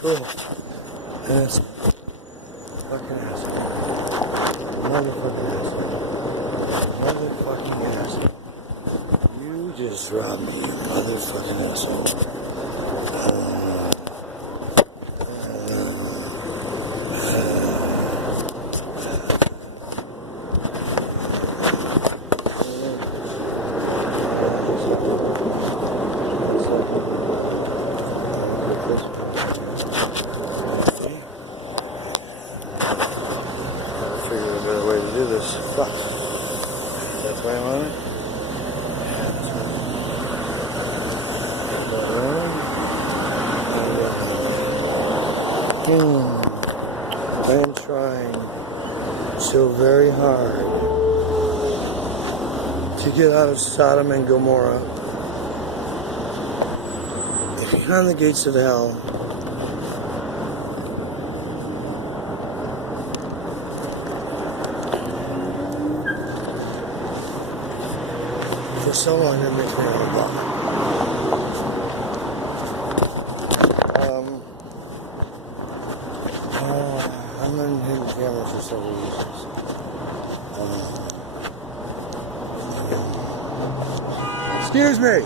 Cool. Asshole. Fucking asshole. Motherfucking asshole. Motherfucking asshole. You just robbed me, you motherfucking asshole. Fuck. That's why I'm on it. I am trying so very hard to get out of Sodom and Gomorrah. Beyond the gates of hell. For so long, it makes me want to walk. I'm in hidden cameras for several reasons. Excuse me,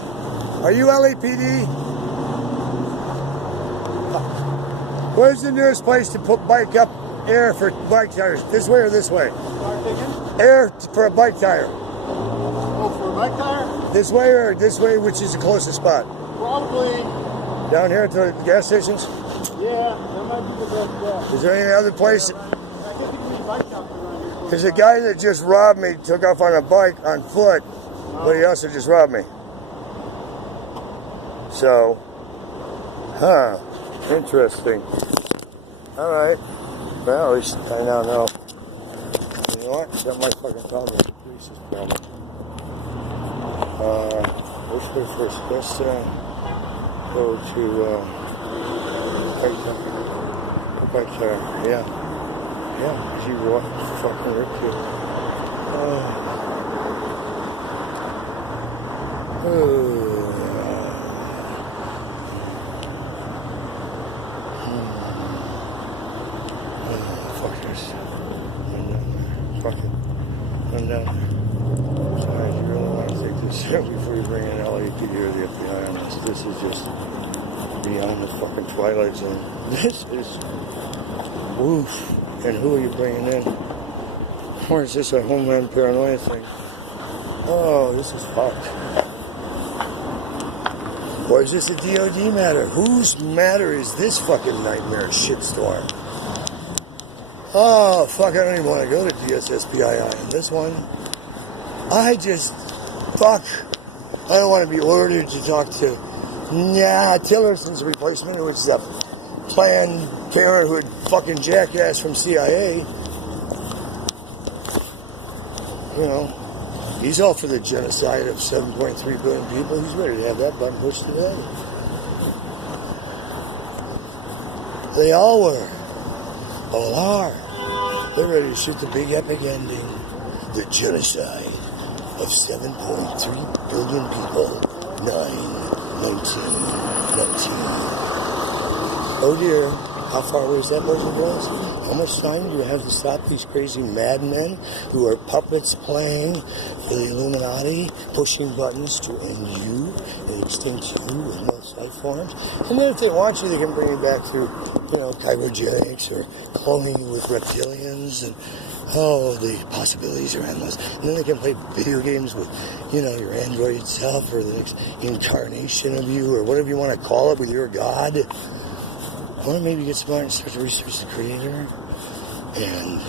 are you LAPD? Where's the nearest place to put bike up air for bike tires? This way or this way? Air for a bike tire. Bike tire? This way or this way, which is the closest spot? Probably. Down here at the gas stations? Yeah, that might be the best bet. Is there any other place? I guess you can read bike shops around here. Because the guy that just robbed me took off on a bike on foot, but he also just robbed me. So, interesting. Alright. Well, at least I now know. You know what? It's not my fucking problem. It's the police's problem. Which way first? Let's go to bike tire. Yeah. Yeah, you what? Fucking ripped you. Fuck this. Fuck it. Run down there. Sorry, you really want to take this shit before you bring in LAPD or the FBI on this. This is just beyond the fucking twilight zone. This is woof. And who are you bringing in? Or is this a Homeland Paranoia thing? Oh, this is fucked. Or is this a DOD matter? Whose matter is this fucking nightmare shitstorm? Oh, fuck, I don't even want to go to DSSPII on this one. I don't want to be ordered to talk to Tillerson's replacement, which is a Planned Parenthood fucking jackass from CIA. You know, he's all for the genocide of 7.3 billion people. He's ready to have that button pushed today. They all were. All are. They're ready to shoot the big epic ending. The genocide of 7.3 billion people. 9/19/19. Oh dear, how far away is that, boys and girls? How much time do you have to stop these crazy madmen who are puppets playing for the Illuminati, pushing buttons to end you and extinct you with no life forms? And then if they want you, they can bring you back through, cryogenics or cloning you with reptilians, and the possibilities are endless. And then they can play video games with, your android self or the next incarnation of you or whatever you want to call it with your god. Or maybe get smart and start to research the Creator and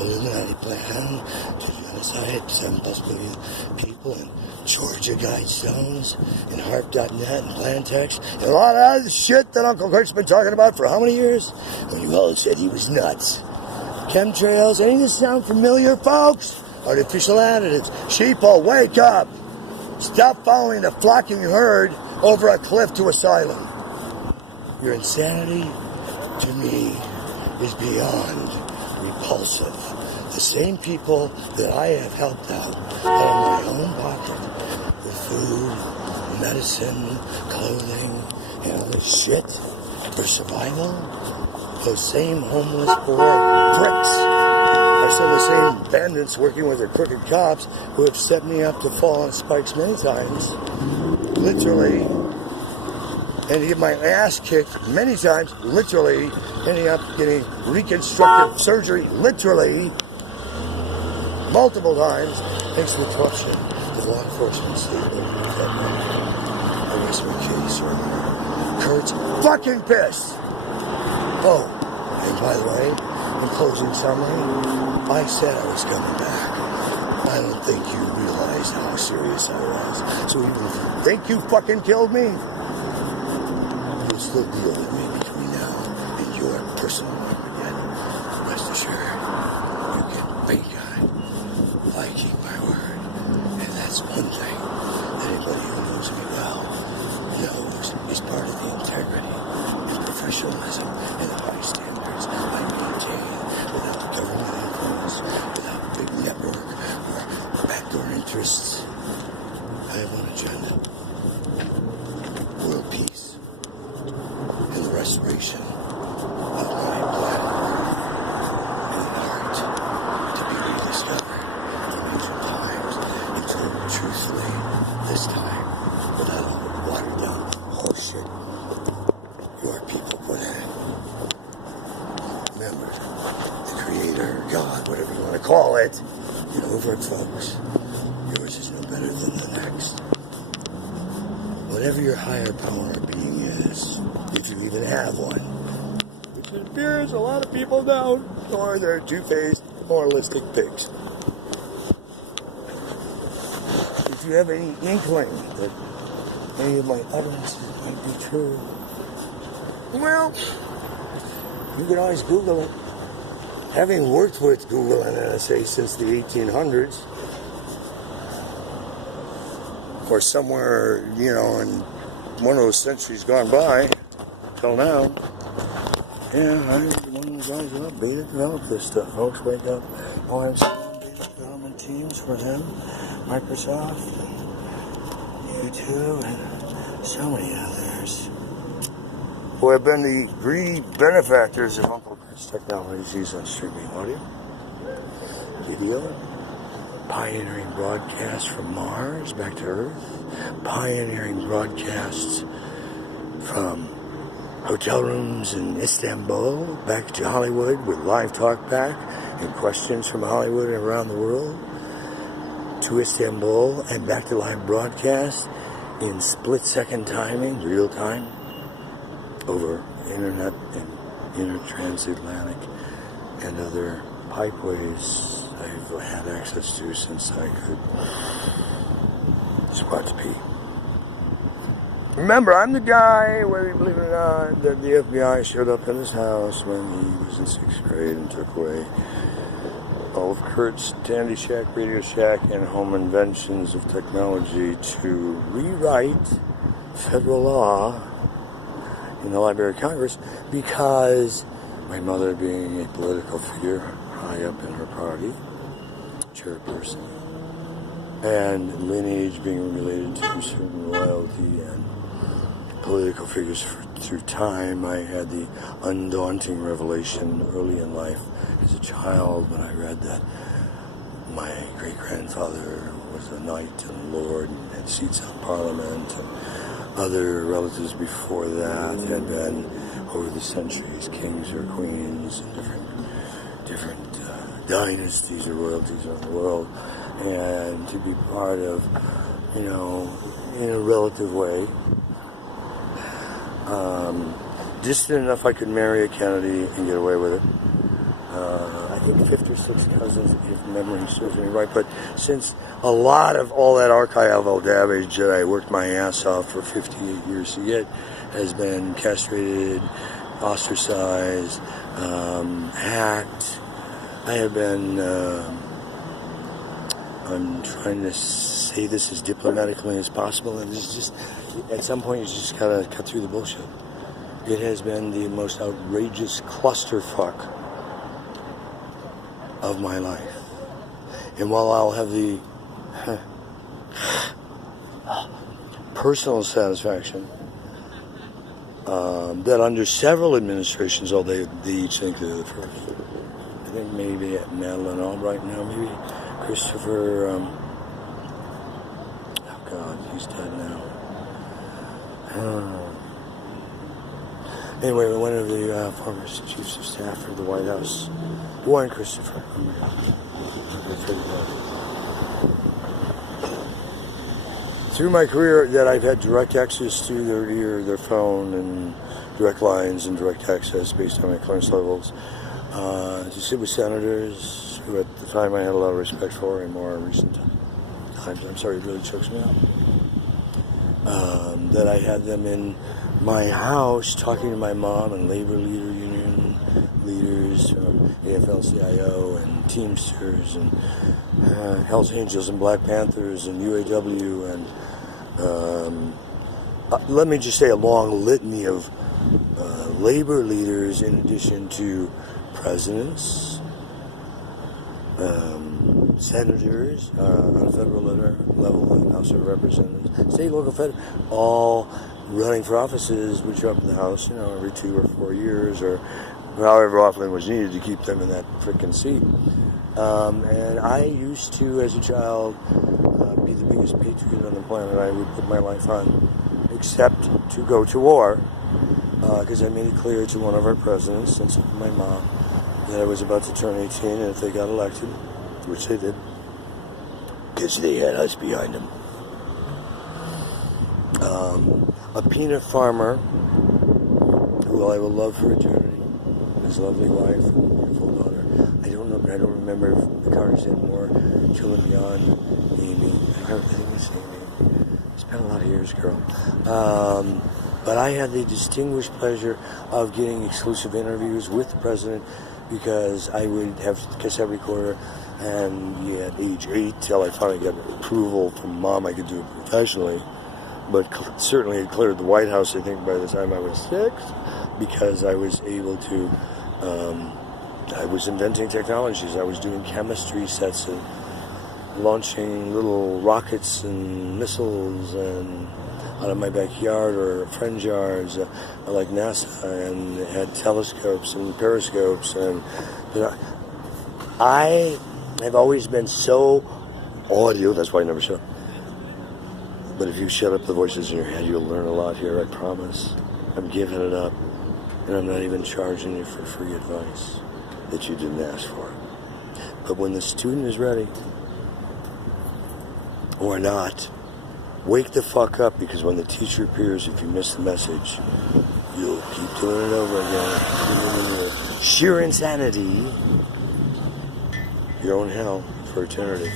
Illuminati plan to genocide 7+ billion people in Georgia Guidestones and Harp.net and Plantex and a lot of other shit that Uncle Kurt's been talking about for how many years? When you all said he was nuts. Chemtrails, any of this sound familiar, folks? Artificial additives. Sheeple, wake up! Stop following the flocking herd over a cliff to asylum. Your insanity, to me, is beyond repulsive. The same people that I have helped out of my own pocket with food, medicine, clothing, and all this shit for survival, those same homeless poor pricks are some of the same bandits working with their crooked cops who have set me up to fall on spikes many times, literally, and to get my ass kicked many times, literally, ending up getting reconstructive surgery, literally, multiple times, thanks to the corruption of law enforcement state. I rest my case, sir. Kurt's fucking pissed. Oh, and by the way, in closing summary, I said I was coming back. I don't think you realized how serious I was. So even if you think you fucking killed me, you'll still deal with me between now and your personal Armageddon. Rest assured, you can thank God. I keep my word. And that's one thing anybody who knows me well knows is part of the integrity and professionalism and the high standards I maintain without government influence, without big network or backdoor interests. I have one agenda. World peace and the restoration of my planet and the art to be rediscovered from ancient times until, truthfully, this time, without all the watered down horseshit your people put in. Remember, the Creator, God, whatever you want to call it, get over it, folks. Yours is no better than the next. Whatever your higher power or being is, if you even have one, which it appears a lot of people don't, or they're two-faced, moralistic pigs. If you have any inkling that any of my utterances might be true, well, you can always Google it. Having worked with Google and NSA since the 1800s, or somewhere, you know, in one of those centuries gone by, till now, yeah, I'm one of the guys who beta developed this stuff. Folks, wake up. I'm on beta development teams for them, Microsoft, and U2, and so many others who have been the greedy benefactors of Uncle Kurt's technologies on streaming audio, video, pioneering broadcasts from Mars back to Earth, pioneering broadcasts from hotel rooms in Istanbul back to Hollywood with live talk back and questions from Hollywood and around the world to Istanbul and back to live broadcast in split-second timing, real time, over internet and inter-transatlantic and other pipeways I've had access to since I could squat to pee. Remember, I'm the guy, whether you believe it or not, that the FBI showed up in his house when he was in 6th grade and took away all of Kurt's Tandy Shack, Radio Shack, and home inventions of technology to rewrite federal law in the Library of Congress because my mother, being a political figure high up in her party, chairperson, and lineage being related to certain royalty and political figures through time, I had the undaunting revelation early in life as a child when I read that my great-grandfather was a knight and a lord and had seats on Parliament, and other relatives before that had been, over the centuries, kings or queens in different dynasties or royalties around the world, and to be part of, you know, in a relative way, distant enough I could marry a Kennedy and get away with it. I think 5th or 6th cousins, if memory serves me right. But since a lot of all that archival damage that I worked my ass off for 58 years to get has been castrated, ostracized, hacked, I have been, I'm trying to say this as diplomatically as possible, and it's just, at some point you just gotta cut through the bullshit. It has been the most outrageous clusterfuck of my life. And while I'll have the personal satisfaction that under several administrations, they each think they're the first. I think maybe at Madeleine Albright now, maybe Christopher, oh God, he's dead now. Anyway, one of the former chiefs of staff for the White House, Warren Christopher. Through my career, that I've had direct access to their ear, their phone, and direct lines and direct access based on my clearance levels. To sit with senators, who at the time I had a lot of respect for, in more recent times, I'm sorry, it really chokes me up. That I had them in my house talking to my mom and labor leader union leaders from AFL-CIO and Teamsters and Hells Angels and Black Panthers and UAW and let me just say a long litany of labor leaders in addition to presidents, senators on a federal level in the House of Representatives, state, local, federal, all running for offices, which are up in the House, every 2 or 4 years, or however often it was needed to keep them in that frickin' seat. And I used to, as a child, be the biggest patriot on the planet. I would put my life on, except to go to war, because I made it clear to one of our presidents, and to my mom, that I was about to turn 18, and if they got elected, which they did, because they had us behind them. A peanut farmer, who I will love for eternity, his lovely wife and beautiful daughter. I don't remember if the Carter's in more children beyond Amy. I think it's Amy. It's been a lot of years, girl. But I had the distinguished pleasure of getting exclusive interviews with the president, because I would have cassette recorder, and at age 8, till I finally got approval from Mom I could do it professionally, but certainly it cleared the White House, I think, by the time I was 6, because I was able to, I was inventing technologies. I was doing chemistry sets and launching little rockets and missiles and out of my backyard or friends' yards, like NASA, and had telescopes and periscopes, and I have always been so audio. That's why I never shut up. But if you shut up the voices in your head, you'll learn a lot here. I promise. I'm giving it up, and I'm not even charging you for free advice that you didn't ask for. But when the student is ready, or not, wake the fuck up, because when the teacher appears, if you miss the message, you'll keep doing it over again. Sheer insanity. Your own hell for eternity.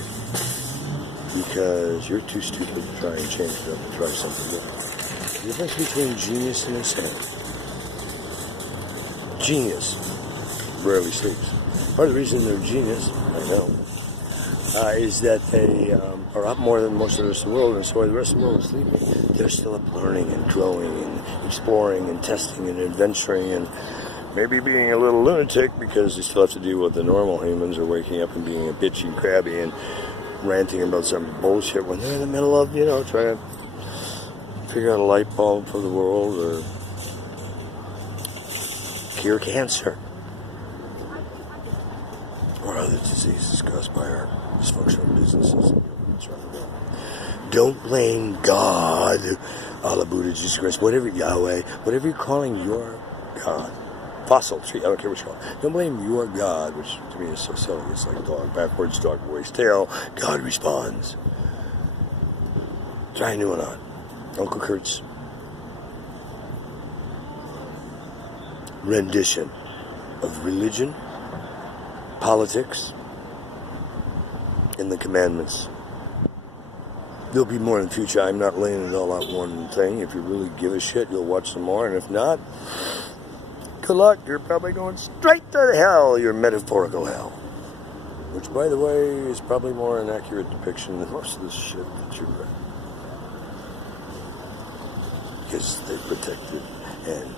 Because you're too stupid to try and change it up and try something different. The difference between genius and insanity. Genius rarely sleeps. Part of the reason they're genius, I know, is that they are up more than most of the rest of the world, and so while the rest of the world is sleeping, they're still up learning and growing and exploring and testing and adventuring and maybe being a little lunatic, because they still have to deal with the normal humans, or waking up and being a bitchy and crabby and ranting about some bullshit when they're in the middle of, trying to figure out a light bulb for the world or cure cancer or other diseases caused by our dysfunctional businesses. Don't blame God, Allah, Buddha, Jesus Christ, whatever, Yahweh, whatever you're calling your God. Fossil tree, I don't care what you call it. Don't blame your God, which to me is so silly. It's like dog backwards, dog wags tail. God responds. Try a new one on. Uncle Kurt's rendition of religion, politics, and the commandments. There'll be more in the future. I'm not laying it all out one thing. If you really give a shit, you'll watch some more. And if not, good luck. You're probably going straight to hell, your metaphorical hell. Which, by the way, is probably more an accurate depiction than most of this shit that you've read. Because they protected and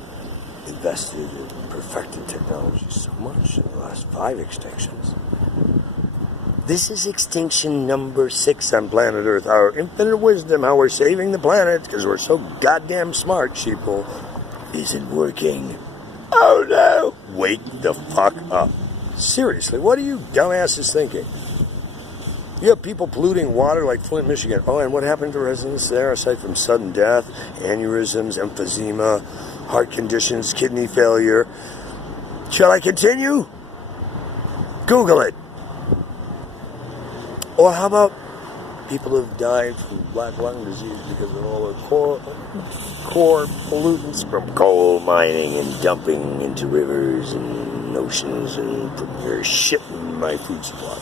invested and perfected technology so much in the last 5 extinctions. This is extinction number 6 on planet Earth. Our infinite wisdom, how we're saving the planet, because we're so goddamn smart, sheeple. isn't working. Oh no! Wake the fuck up. Seriously, what are you dumbasses thinking? You have people polluting water like Flint, Michigan. Oh, and what happened to residents there aside from sudden death, aneurysms, emphysema, heart conditions, kidney failure? Shall I continue? Google it. Or how about people who have died from black lung disease because of all the core pollutants from coal mining and dumping into rivers and oceans and they're shitting my food supply.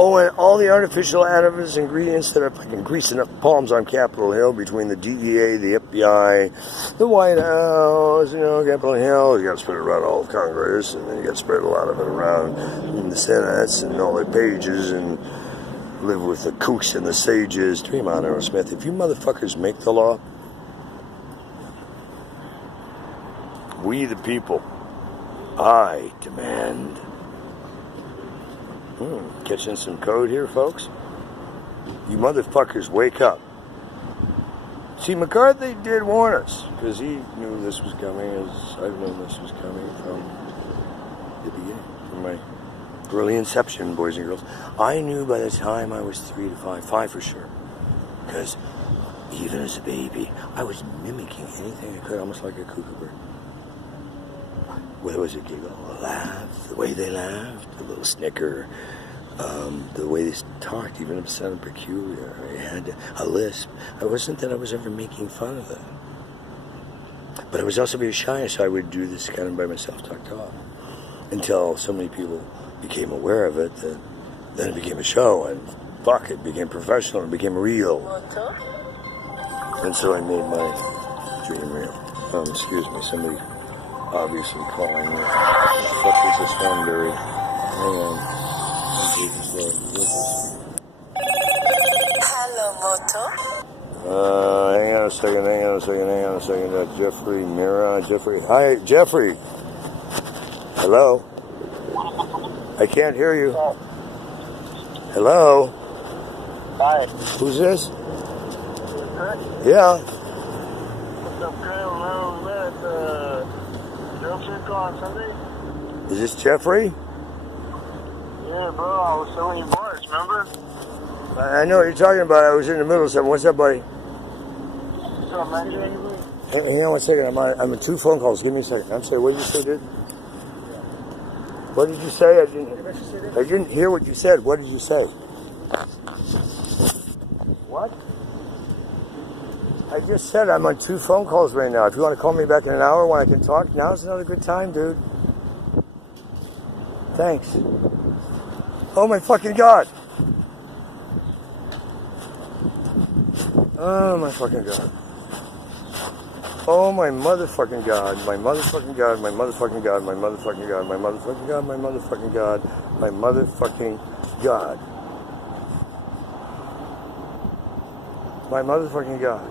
Oh, and all the artificial additives, ingredients that are fucking greasing up palms on Capitol Hill between the DEA, the FBI, the White House, Capitol Hill. You got to spread it around all of Congress, and then you got to spread a lot of it around in the Senates and all their pages, and live with the kooks and the sages. Dream on, Aerosmith. If you motherfuckers make the law, we the people, I demand. Catching some code here, folks. You motherfuckers, wake up. See, McCarthy did warn us, because he knew this was coming, as I've known this was coming from the beginning, from my early inception, boys and girls. I knew by the time I was 3 to 5 for sure, because even as a baby, I was mimicking anything I could, almost like a cuckoo bird. Whether it was a giggle, a laugh, the way they laughed, a little snicker, the way they talked, even if it sounded peculiar. I had a lisp. It wasn't that I was ever making fun of them. But I was also very shy, so I would do this kind of by myself, talk. Until so many people became aware of it, that then it became a show, and fuck, it became professional, it became real. And so I made my dream real. Excuse me, somebody obviously calling me. Fuck is this Thornberry? Hang on. Hello, Moto. Hang on a second. Jeffrey Mira. Jeffrey. Hi, Jeffrey. Hello. I can't hear you. Hello. Hi. Who's this? Chris? Yeah. What's up, Chris? Jeffrey on Sunday? Is this Jeffrey? Yeah, bro. I was selling you bars, remember? I know what you're talking about. I was in the middle of something. What's up, buddy? What's up, man? Hang on one second. I'm in 2 phone calls. Give me a second. I'm sorry. What did you say, dude? What did you say? I didn't hear what you said. What did you say? What? I just said I'm on 2 phone calls right now. If you want to call me back in an hour when I can talk, now's another good time, dude. Thanks. Oh my fucking God. Oh my fucking God. Oh my motherfucking God. My motherfucking God. My motherfucking God. My motherfucking God. My motherfucking God. My motherfucking God. My motherfucking God. My motherfucking God.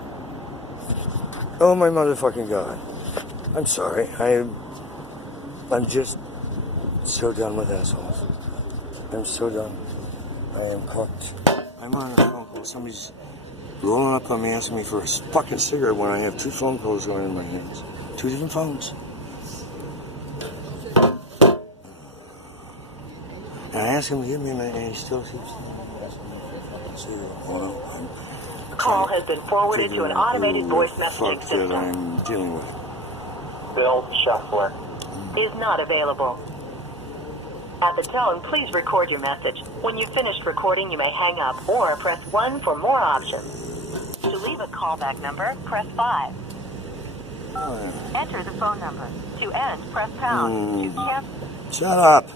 Oh my motherfucking God. I'm sorry. I'm just so done with assholes. I'm so done. I am cooked. I'm on a phone call. Somebody's rolling up on me asking me for a fucking cigarette when I have 2 phone calls going in my hands. 2 different phones. And I asked him to give me a minute and he still keeps Call has been forwarded to an automated voice messaging that system. I'm dealing with. Bill Shuffler. Is not available. At the tone, please record your message. When you've finished recording, you may hang up or press 1 for more options. To leave a callback number, press 5. Enter the phone number. To end, press pound. To cancel. Shut up.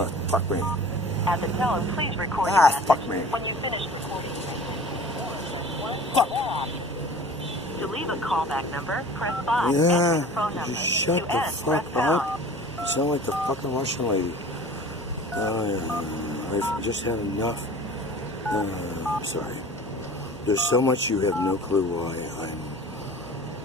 Oh, fuck me. At the tone, please record your Ah, message. fuck me. When you've finished recording, you may hang up or press 1 for Fuck. more options. To leave a callback number, press 5. Yeah, Enter the phone number. just shut to the end, fuck press pound. up. You sound like the fucking Russian lady. I've just had enough. I'm sorry. There's so much you have no clue why I'm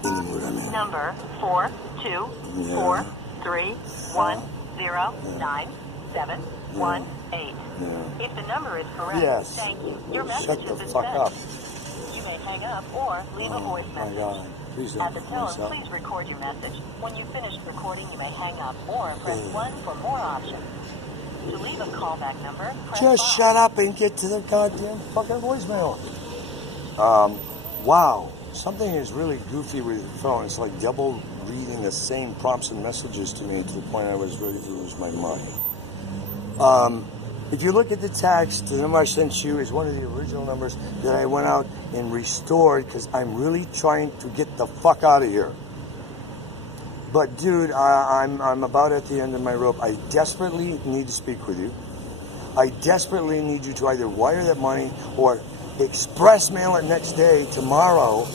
in the mood I'm in. Number 424310971. 8. Yeah. If the number is correct, Yes. thank you. Your message Shut has the been fuck sent. up. You may hang up or leave a voice My message. God. Please At don't the mess tone, up. please record your message. When you finish recording, you may hang up or press 1 for more options. To leave a callback number, press Just 5. shut up and get to the goddamn fucking voicemail. Wow. Something is really goofy with your phone. It's like double reading the same prompts and messages to me to the point I was ready to lose my mind. If you look at the text, the number I sent you is one of the original numbers that I went out and restored because I'm really trying to get the fuck out of here. But dude, I'm about at the end of my rope. I desperately need to speak with you. I desperately need you to either wire that money or express mail it next day, tomorrow,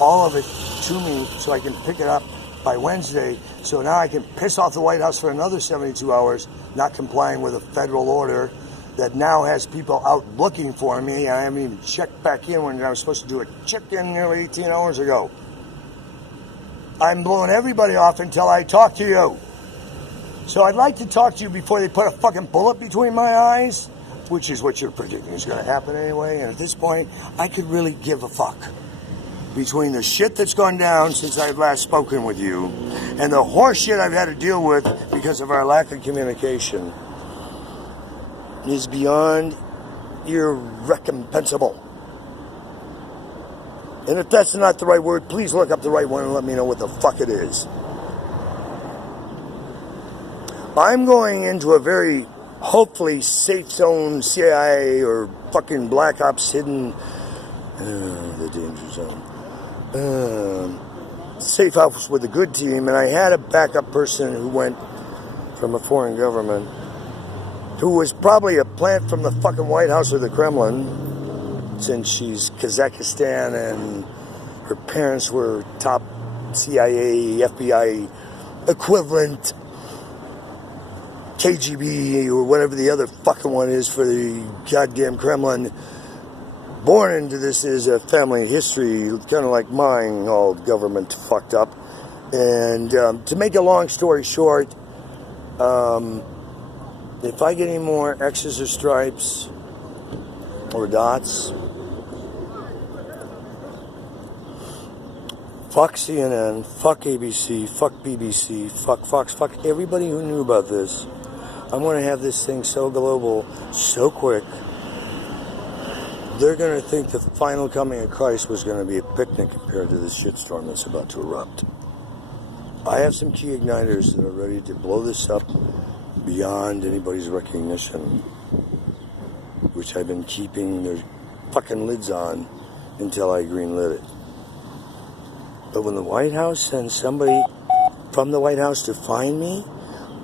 all of it to me so I can pick it up by Wednesday. So now I can piss off the White House for another 72 hours, not complying with a federal order that now has people out looking for me. I haven't even checked back in when I was supposed to do a check-in nearly 18 hours ago. I'm blowing everybody off until I talk to you. So I'd like to talk to you before they put a fucking bullet between my eyes, which is what you're predicting is going to happen anyway. And at this point, I could really give a fuck. Between the shit that's gone down since I've last spoken with you and the horse shit I've had to deal with because of our lack of communication is beyond irrecompensable. And if that's not the right word, please look up the right one and let me know what the fuck it is. I'm going into a very, hopefully, safe zone, CIA or fucking Black Ops hidden, the danger zone. Safe house with a good team, and I had a backup person who went from a foreign government, who was probably a plant from the fucking White House or the Kremlin, since she's Kazakhstan and her parents were top CIA, FBI equivalent, KGB or whatever the other fucking one is for the goddamn Kremlin. Born into this is a family history, kind of like mine, all government fucked up. And to make a long story short, if I get any more X's or stripes or dots, fuck CNN, fuck ABC, fuck BBC, fuck Fox, fuck everybody who knew about this. I'm going to have this thing so global, so quick. They're going to think the final coming of Christ was going to be a picnic compared to this shitstorm that's about to erupt. I have some key igniters that are ready to blow this up beyond anybody's recognition, which I've been keeping their fucking lids on until I greenlit it. But when the White House sends somebody from the White House to find me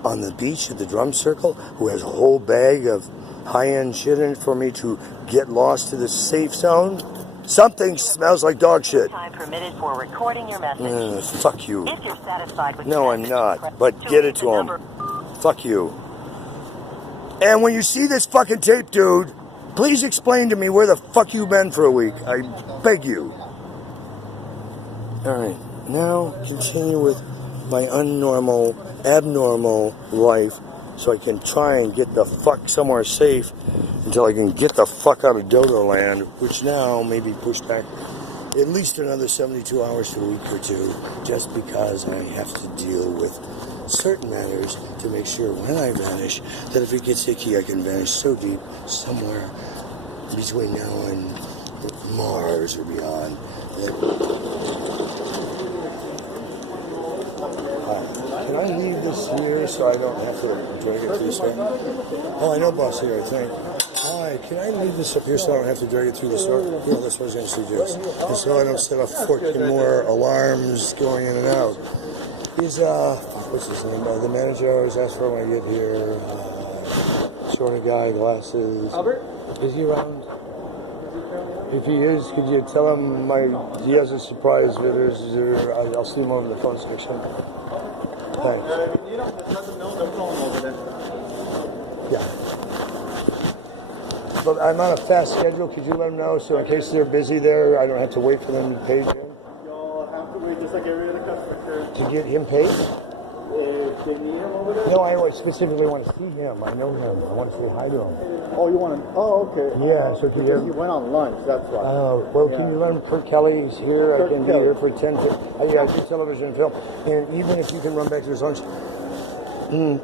on the beach at the drum circle who has a whole bag of high-end shit in it for me to get lost to the safe zone, something smells like dog shit. Time permitted for recording your message. Fuck you. If you're satisfied with No, your I'm message, not. press But to get leave it the to him. number. Fuck you. And when you see this fucking tape, dude, please explain to me where the fuck you've been for a week. I beg you. Alright, now continue with my abnormal life so I can try and get the fuck somewhere safe until I can get the fuck out of Dodo Land, which now may be pushed back at least another 72 hours to a week or two, just because I have to deal with certain matters to make sure when I vanish that if it gets icky I can vanish so deep somewhere between now and Mars or beyond can I leave this here so I don't have to drag it through the store? Oh, I know, boss here, I think. Hi, can I leave this up here so I don't have to drag it through the store? Yeah, that's what I was going to suggest. And so I don't set off 14 more alarms going in and out. He's, what's his name? The manager I always ask for when I get here. Shorty guy, glasses. Albert? Is he around? If he is, could you tell him he has a surprise visitor? I'll see him over the phone section. Thanks. You don't let them know they're calling over there. Yeah. But I'm on a fast schedule. Could you let them know so in case they're busy there, I don't have to wait for them to pay him? You'll have to wait just like every other customer. To get him paid? They need him over there? No, I specifically want to see him. I know him. I want to say hi to him. Oh, you want to? Oh, okay. Yeah, so can Because he you... went on lunch, that's why. Oh, well, can you run Kurt Kelly? He's here. I Kurt can be Kelly. here for 10 to... I do television and film. And even if you can run back to his lunch,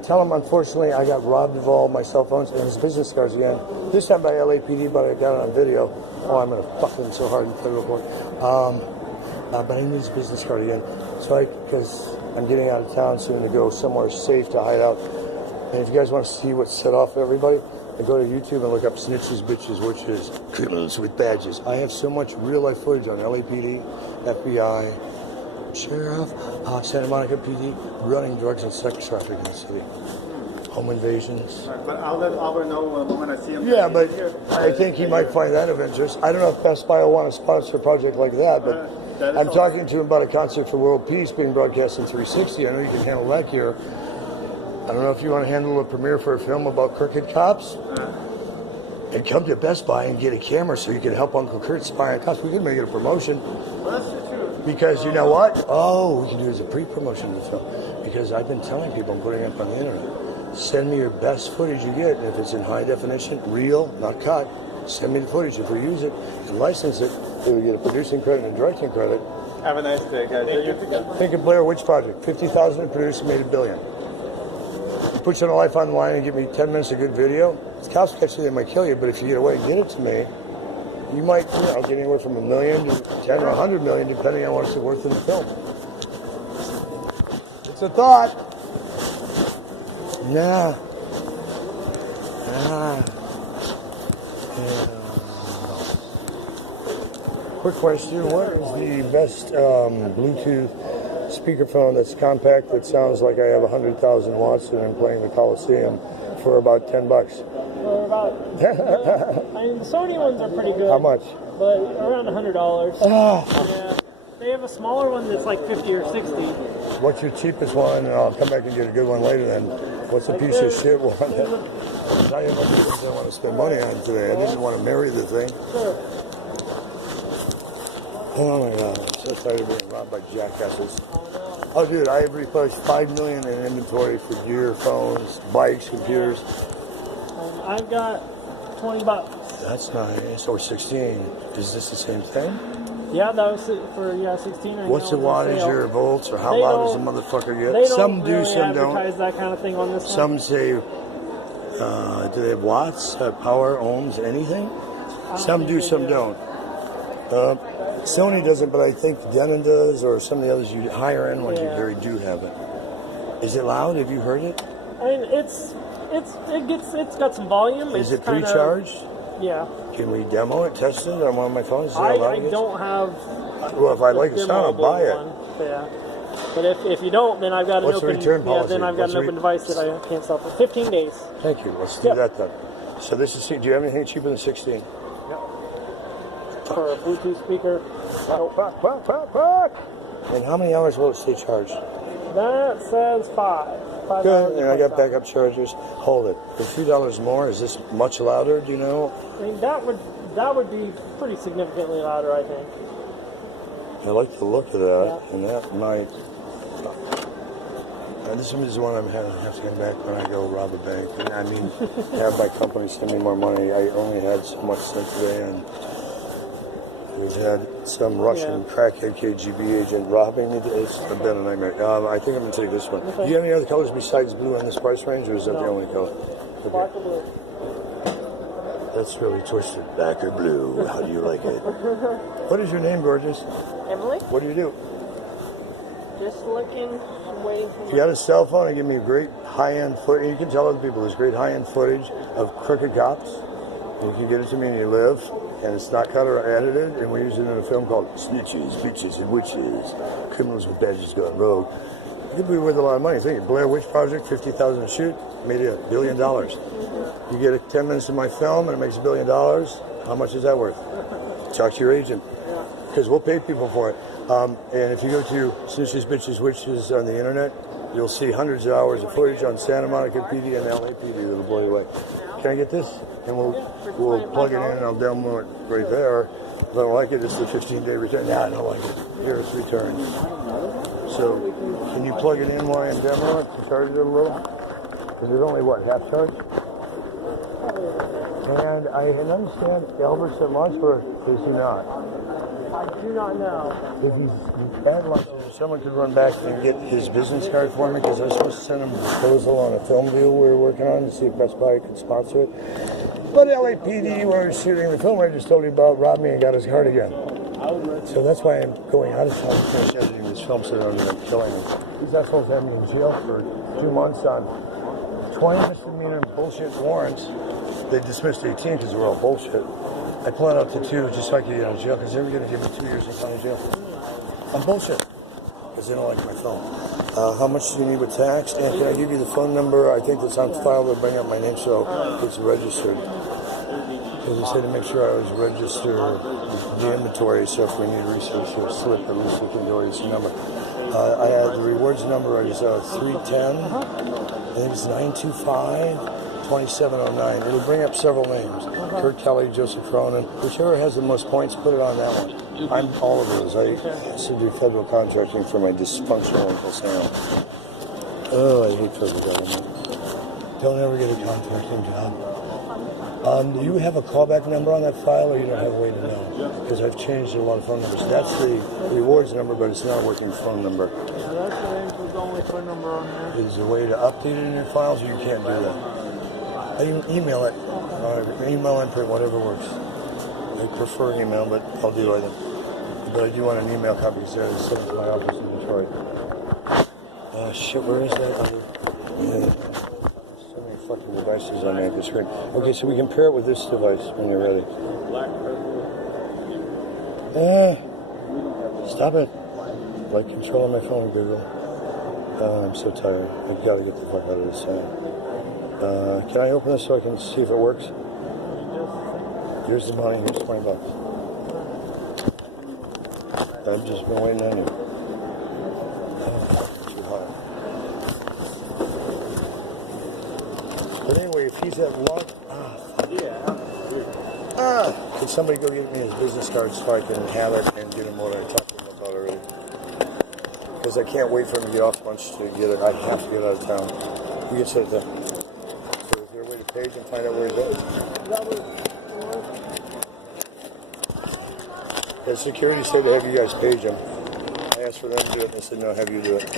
tell him, unfortunately, I got robbed of all my cell phones and his business cards again. This time by LAPD, but I got it on video. Oh, I'm going to fuck him so hard in federal court. But I need his business card again. So because I'm getting out of town soon to go somewhere safe to hide out. And if you guys want to see what set off everybody, go to YouTube and look up Snitches, Bitches, Witches, Criminals with Badges. I have so much real-life footage on LAPD, FBI, Sheriff, Santa Monica PD, running drugs and sex trafficking in the city. Home invasions. Right, but I'll let Albert know when I see him. Yeah, but I think he might find that of interest. I don't know if Best Buy will want to sponsor a project like that, but I'm talking to him about a concert for world peace being broadcast in 360. I know you can handle that here. I don't know if you want to handle a premiere for a film about crooked cops. And come to Best Buy and get a camera so you can help Uncle Kurt spy on cops. We could make it a promotion. Well, that's true. Because you know what? Oh, we can do it as a pre-promotion of the film. Because I've been telling people, I'm putting it up on the internet. Send me your best footage you get. And if it's in high definition, real, not cut, send me the footage. If we use it and license it, we get a producing credit and a directing credit. Have a nice day, guys. Think of Blair Witch Project. 50,000 to produce and made $1 billion. Put you on a life on the line and give me 10 minutes of good video. If cops catch you, they might kill you, but if you get away and get it to me, you might, get anywhere from $1 million to 10 or 100 million, depending on what it's worth in the film. It's a thought. Nah. Quick question, what is the best Bluetooth speakerphone that's compact that sounds like I have 100,000 watts and I'm playing the Coliseum for about $10? For about, I mean, the Sony ones are pretty good. How much? But around $100. Ah. Yeah. They have a smaller one that's like 50 or 60. What's your cheapest one? And I'll come back and get a good one later then. What's a Like piece of shit one? I didn't want to spend money on today. I didn't want to marry the thing. Sure. Oh my God, I'm so tired of being robbed by jackasses. Oh dude, I have replenished $5 million in inventory for gear, phones, bikes, computers. I've got $20. That's nice. Or 16. Is this the same thing? Yeah, that was for 16. What's the wattage or volts or how They loud does the don't- motherfucker They get? don't Some do, really some don't. advertise that kind of thing on this one. Some say, do they have watts, power, ohms, anything? Some do, some don't. Sony doesn't, but I think Denon does, or some of the others, higher end ones, you very do have it. Is it loud? Have you heard it? I mean, it's got some volume. Is It's it kinda- pre-charged? Yeah. Can we demo it, test it on one of my phones? See how I loud it is? don't have. Well, if I like the sound, I'll buy it. One. Yeah. But if you don't, then I've got an What's the open. return Yeah, policy? then I've got What's an the open device that I can't sell for 15 days. Thank you. Let's do Yep. that then. So this is. Do you have anything cheaper than 16? For a Bluetooth speaker. And how many hours will it stay charged? That says 5. 5 Good. hours And I got 25. backup chargers. Hold it. For $2 more, is this much louder? Do you know? I mean, that would be pretty significantly louder, I think. I like the look of that, Yeah. and that might. This is the one I'm have to get back when I go rob a bank. And I mean, have my company send me more money. I only had so much sent today, and we've had some Russian crackhead KGB agent robbing me. It's been a nightmare. I think I'm gonna take this one. Okay. Do you have any other colors besides blue in this price range, or is that the only color? Okay. Black or blue. That's really twisted. Black or blue? How do you like it? What is your name, gorgeous? Emily, What do you do? just looking, waiting for If you had a cell phone and give me great high-end footage, you can tell other people there's great high-end footage of crooked cops. You can get it to me and you live, and it's not cut or edited, and we use it in a film called Snitches, Bitches, and Witches, Criminals with Badges Gone Rogue. It could be worth a lot of money. Think of Blair Witch Project, 50,000 a shoot, made it $1 billion. You get 10 minutes of my film and it makes $1 billion. How much is that worth? Talk to your agent, because we'll pay people for it. And if you go to Snitches, Bitches, Witches on the internet, you'll see hundreds of hours of footage on Santa Monica PD and LAPD that'll blow you away. Can I get this? And we'll plug it in and I'll download it right there. If I don't like it, it's the 15-day return. Nah, I don't like it. Here, it's returned. So, can you plug it in while I'm demoing it to charge it a little? Because there's only, what, half charge? And I understand Albert's at lunch, or is he not? I do not know. If he's at lunch, someone could run back and get his business card for me, because I was supposed to send him a proposal on a film deal we were working on to see if Best Buy could sponsor it. But LAPD, when we were shooting the film, I just told you about, robbed me and got his card again. So that's why I'm going out of town to finish editing this film so they don't end up killing him. He's not supposed to have me in jail for 2 months on 20 misdemeanor bullshit warrants. They dismissed 18 because they were all bullshit. I planned out to 2 just so I could get out of jail because they were going to give me 2 years in county jail. I'm bullshit because they don't like my film. How much do you need with tax? And can I give you the phone number? I think that's on file. They'll bring up my name so it's registered. Because they said to make sure I was registered the inventory, so if we need research or a slip, at least we can go use the number. I had the rewards number is 310. I think it's 925-2709. It'll bring up several names. Kurt Kelly, Joseph Cronin. Whichever has the most points, put it on that one. I'm all of those. I used to do federal contracting for my dysfunctional Uncle Sam. Oh, I hate federal government. Don't ever get a contracting job. Do you have a callback number on that file, or you don't have a way to know? Because I've changed a lot of phone numbers. That's the rewards number, but it's not a working phone number. That's the only phone number on there. Is there a way to update it in your files, or you can't do that? I can email it. Email input, whatever works. I prefer email, but I'll do either. But I do want an email copy because I sent it to my office in Detroit. Shit, where is that other? So many fucking devices on the screen. Okay, so we can pair it with this device when you're ready. Stop it. Like controlling my phone, Google. I'm so tired. I've got to get the fuck out of this thing. Can I open this so I can see if it works? Here's the money. Here's $20. I've just been waiting on you. Too hot. But anyway, if he's at lunch, can somebody go get me his business card so I can have it and get him what I talked to him about already? Because I can't wait for him to get off lunch to get it. I have to get out of town. You can set it there. So is there a way to page and find out where he's at? The security said to have you guys page him. I asked for them to do it, and they said, no, have you do it.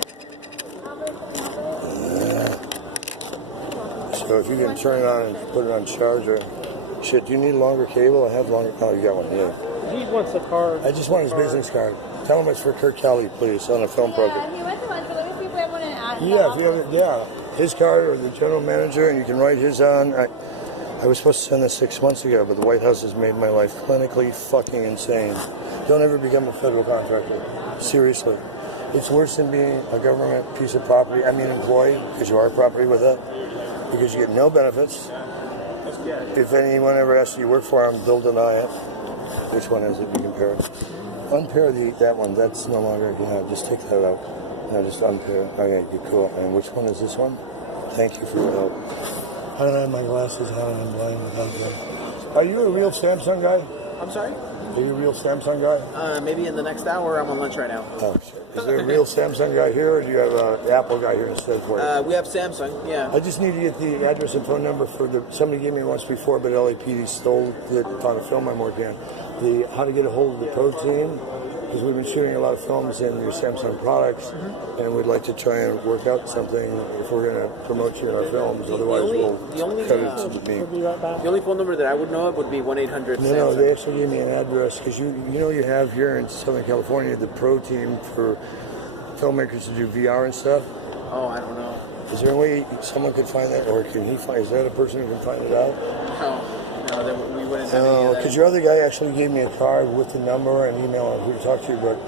So if you can turn it on and put it on charger. Shit, do you need a longer cable? I have longer. Oh, you got one, yeah. He wants a card. I just want his business card. Tell him it's for Kurt Kelly, please, on a film project. He went to lunch, but let me see if we have one in Yeah, if you have, his card or the general manager, and you can write his on. I was supposed to send this 6 months ago, but the White House has made my life clinically fucking insane. Don't ever become a federal contractor. Seriously. It's worse than being a government piece of property. I mean, employee, because you are property with it. Because you get no benefits. If anyone ever asks you to work for them, they'll deny it. Which one is it? You compare it. Unpair that one. That's no longer, just take that out. No, just unpair it. Okay, cool. And which one is this one? Thank you for your help. I don't have my glasses on and I'm blind without them. Are you a real Samsung guy? I'm sorry? Are you a real Samsung guy? Maybe in the next hour. I'm on lunch right now. Oh, shit. Is there a real Samsung guy here, or do you have an Apple guy here instead for you? We have Samsung, yeah. I just need to get the address and phone number for somebody gave me once before, but LAPD stole it on a film I'm working on. How to get a hold of the pro team, because we've been shooting a lot of films in your Samsung products, and we'd like to try and work out something if we're going to promote you in our films. Otherwise, we'll cut it to me. The only phone number that I would know of would be 1-800 Samsung. No, they actually gave me an address, because you have here in Southern California the pro team for filmmakers to do VR and stuff. Oh, I don't know. Is there a way someone could find that, or can he find? Is that a person who can find it out? No, then we wouldn't have any of that. Because your other guy actually gave me a card with the number and email on who to talk to, but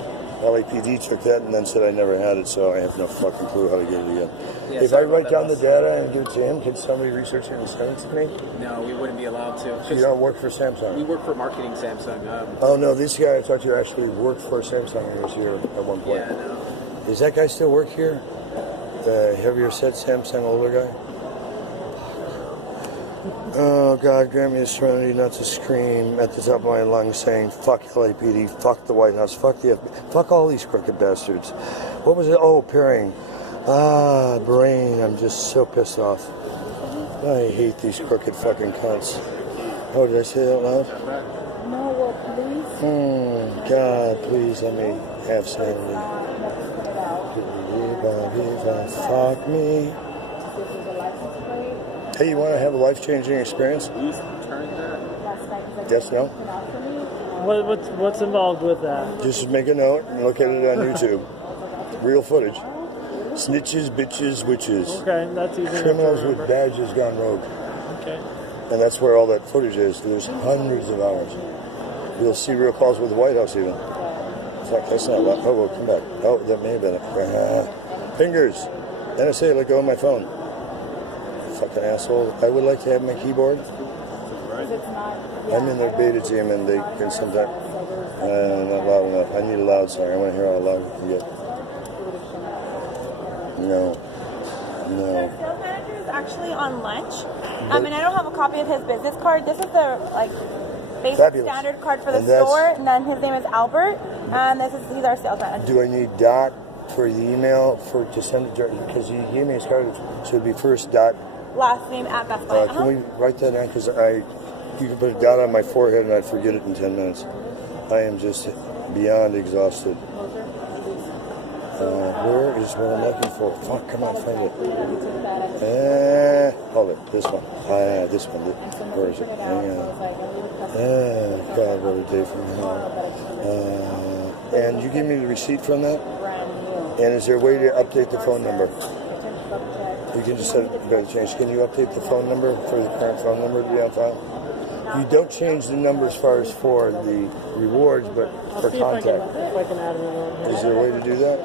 LAPD took that and then said I never had it, so I have no fucking clue how to get it again. Yeah, if I write down the data and give it to him, can somebody research it and send it to me? No, we wouldn't be allowed to. So you don't work for Samsung? We work for marketing Samsung. Oh, no, this guy I talked to actually worked for Samsung and was here at one point. Yeah, no. Does that guy still work here? The heavier set Samsung older guy? Oh God, grant me the serenity not to scream at the top of my lungs saying, fuck LAPD, fuck the White House, fuck the FBI, fuck all these crooked bastards. What was it? Oh, pairing. Brain, I'm just so pissed off. I hate these crooked fucking cunts. Oh, did I say that out loud? No, well, please. God, please let me have sanity. Fuck me. Hey, you want to have a life-changing experience? Yes, no? What's involved with that? Just make a note and look at it on YouTube. Real footage. Snitches, bitches, witches. Okay, that's easy. Criminals with badges gone rogue. Okay. And that's where all that footage is. There's hundreds of hours. You'll see real calls with the White House even. In fact, that's not right. Oh, we'll come back. Oh, that may have been it. Fingers. NSA, let go of my phone. Fucking asshole. I would like to have my keyboard. I'm in their beta team and they can sometimes... not loud enough. I need a loud song. I want to hear how loud we can get. No. The sales manager is actually on lunch. And I don't have a copy of his business card. This is the basic Fabulous. standard card for the And that's- store. And then his name is Albert. And he's our sales manager. Do I need dot for the email to send it? Because he gave me his card. So it'd be first dot. Last name at Best Buy. Can we write that down? Because you can put a dot on my forehead and I'd forget it in 10 minutes. I am just beyond exhausted. Where is what I'm looking for? Fuck, come on, find it. Hold it. This one. This one. Where is it? God, what a day from hell. And you give me the receipt from that? And is there a way to update the phone number? You can just set it better change. Can you update the phone number for the current phone number to be on file? You don't change the number as far as for the rewards, but for contact. If I can add another one here. Is there a way to do that?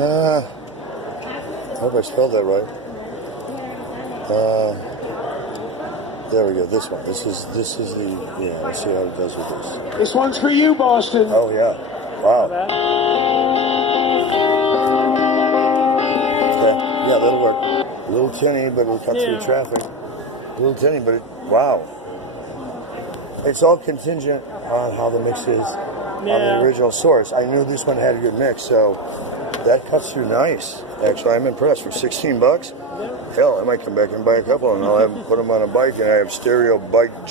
I hope I spelled that right. There we go. This one. This is the. Yeah. Let's see how it does with this. This one's for you, Boston. Oh yeah. Wow. Yeah, that'll work. A little tinny, but it'll cut through traffic. A little tinny, but wow. It's all contingent on how the mix is on the original source. I knew this one had a good mix, so that cuts through nice. Actually, I'm impressed. For $16, hell, I might come back and buy a couple, and I'll put them on a bike, and I have stereo bike